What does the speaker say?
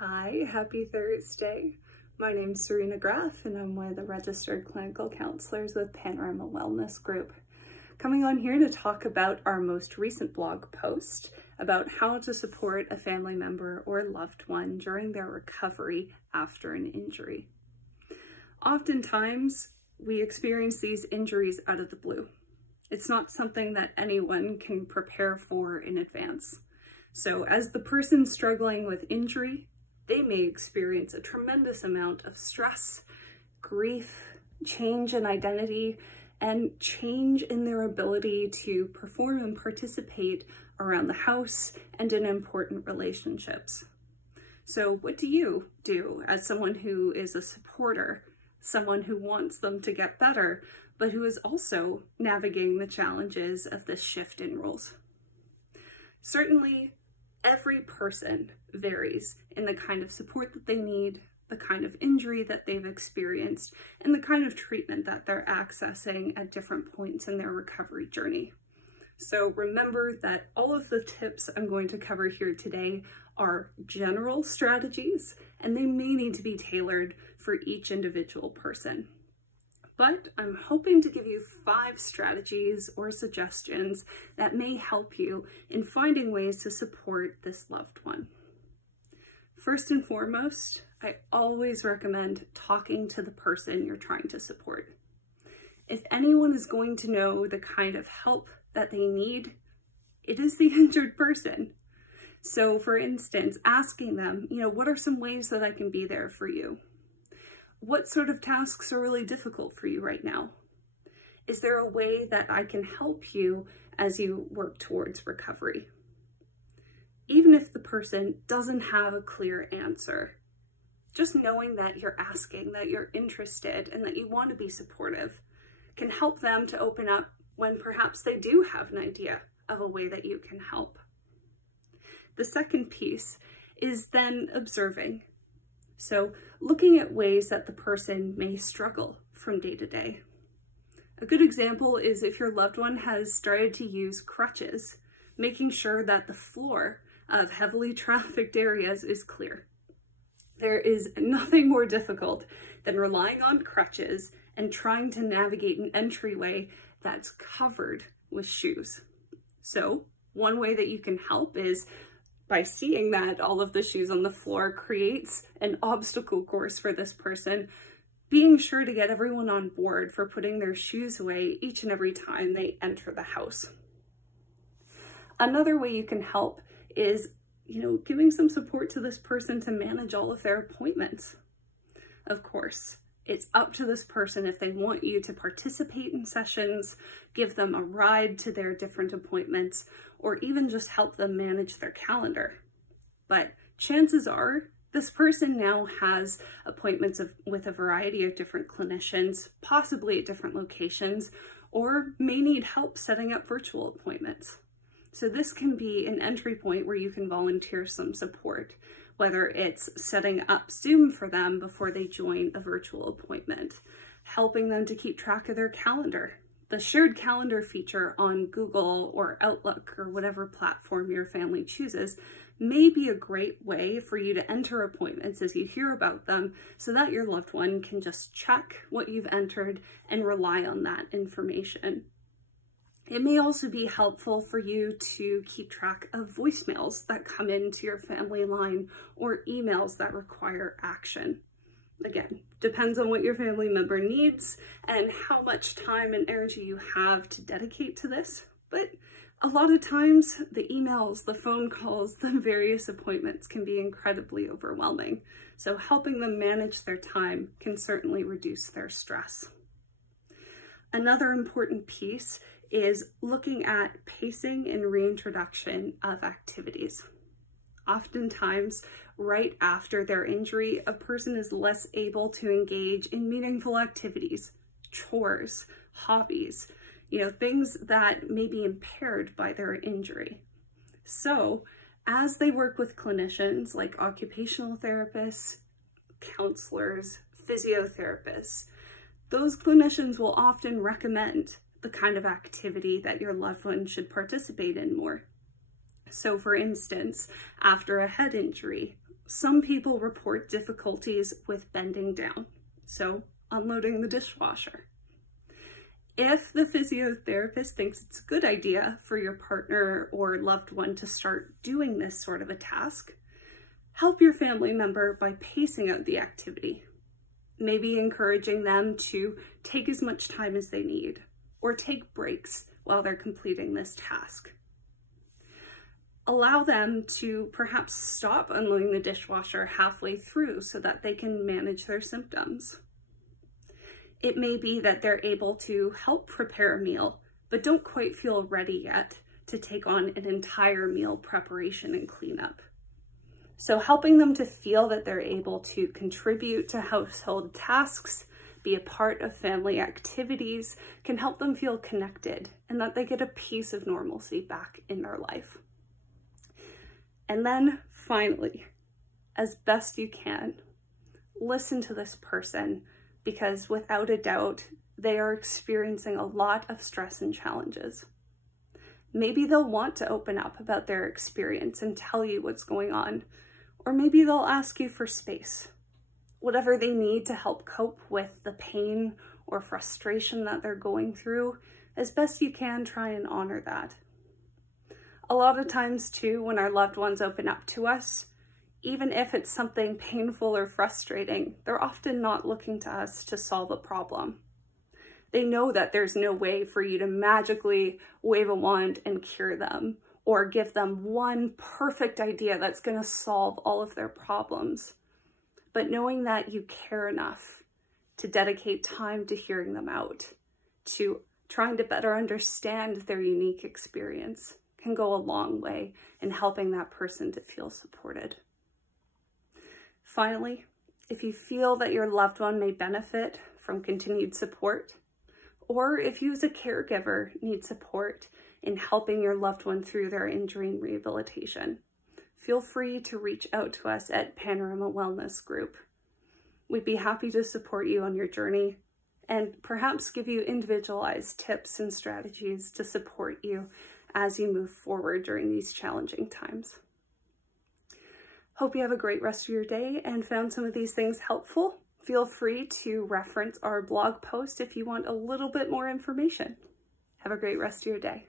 Hi, happy Thursday. My name's Serena Graf and I'm one of the registered clinical counselors with Panorama Wellness Group. Coming on here to talk about our most recent blog post about how to support a family member or loved one during their recovery after an injury. Oftentimes, we experience these injuries out of the blue. It's not something that anyone can prepare for in advance. So as the person struggling with injury, they may experience a tremendous amount of stress, grief, change in identity, and change in their ability to perform and participate around the house and in important relationships. So what do you do as someone who is a supporter, someone who wants them to get better, but who is also navigating the challenges of this shift in roles? Certainly, every person varies in the kind of support that they need, the kind of injury that they've experienced, and the kind of treatment that they're accessing at different points in their recovery journey. So remember that all of the tips I'm going to cover here today are general strategies, and they may need to be tailored for each individual person. But I'm hoping to give you 5 strategies or suggestions that may help you in finding ways to support this loved one. First and foremost, I always recommend talking to the person you're trying to support. If anyone is going to know the kind of help that they need, it is the injured person. So for instance, asking them, what are some ways that I can be there for you? What sort of tasks are really difficult for you right now? Is there a way that I can help you as you work towards recovery? Even if the person doesn't have a clear answer, just knowing that you're asking, that you're interested, and that you want to be supportive can help them to open up when perhaps they do have an idea of a way that you can help. The second piece is then observing. So looking at ways that the person may struggle from day to day. A good example is if your loved one has started to use crutches, making sure that the floor of heavily trafficked areas is clear. There is nothing more difficult than relying on crutches and trying to navigate an entryway that's covered with shoes. So one way that you can help is by seeing that all of the shoes on the floor creates an obstacle course for this person, being sure to get everyone on board for putting their shoes away each and every time they enter the house. Another way you can help is, giving some support to this person to manage all of their appointments. Of course, it's up to this person if they want you to participate in sessions, give them a ride to their different appointments, or even just help them manage their calendar. But chances are this person now has appointments with a variety of different clinicians, possibly at different locations, or may need help setting up virtual appointments. So this can be an entry point where you can volunteer some support, whether it's setting up Zoom for them before they join a virtual appointment, helping them to keep track of their calendar. The shared calendar feature on Google or Outlook or whatever platform your family chooses may be a great way for you to enter appointments as you hear about them so that your loved one can just check what you've entered and rely on that information. It may also be helpful for you to keep track of voicemails that come into your family line or emails that require action. Again, depends on what your family member needs and how much time and energy you have to dedicate to this. But a lot of times, the emails, the phone calls, the various appointments can be incredibly overwhelming. So helping them manage their time can certainly reduce their stress. Another important piece is looking at pacing and reintroduction of activities. Oftentimes, right after their injury, a person is less able to engage in meaningful activities, chores, hobbies, things that may be impaired by their injury. So, as they work with clinicians like occupational therapists, counselors, physiotherapists, those clinicians will often recommend the kind of activity that your loved one should participate in more. So for instance, after a head injury, Some people report difficulties with bending down, so unloading the dishwasher. If the physiotherapist thinks it's a good idea for your partner or loved one to start doing this sort of a task, help your family member by pacing out the activity. Maybe encouraging them to take as much time as they need, or take breaks while they're completing this task. Allow them to perhaps stop unloading the dishwasher halfway through so that they can manage their symptoms. It may be that they're able to help prepare a meal, but don't quite feel ready yet to take on an entire meal preparation and cleanup. So helping them to feel that they're able to contribute to household tasks, be a part of family activities, can help them feel connected and that they get a piece of normalcy back in their life. And then finally, as best you can, listen to this person, because without a doubt, they are experiencing a lot of stress and challenges. Maybe they'll want to open up about their experience and tell you what's going on, or maybe they'll ask you for space. Whatever they need to help cope with the pain or frustration that they're going through, as best you can, try and honor that. A lot of times too, when our loved ones open up to us, even if it's something painful or frustrating, they're often not looking to us to solve a problem. They know that there's no way for you to magically wave a wand and cure them, or give them one perfect idea that's going to solve all of their problems. But knowing that you care enough to dedicate time to hearing them out, to trying to better understand their unique experience, can go a long way in helping that person to feel supported. Finally, if you feel that your loved one may benefit from continued support, or if you as a caregiver need support in helping your loved one through their injury and rehabilitation, feel free to reach out to us at Panorama Wellness Group. We'd be happy to support you on your journey and perhaps give you individualized tips and strategies to support you as you move forward during these challenging times. Hope you have a great rest of your day and found some of these things helpful. Feel free to reference our blog post if you want a little bit more information. Have a great rest of your day.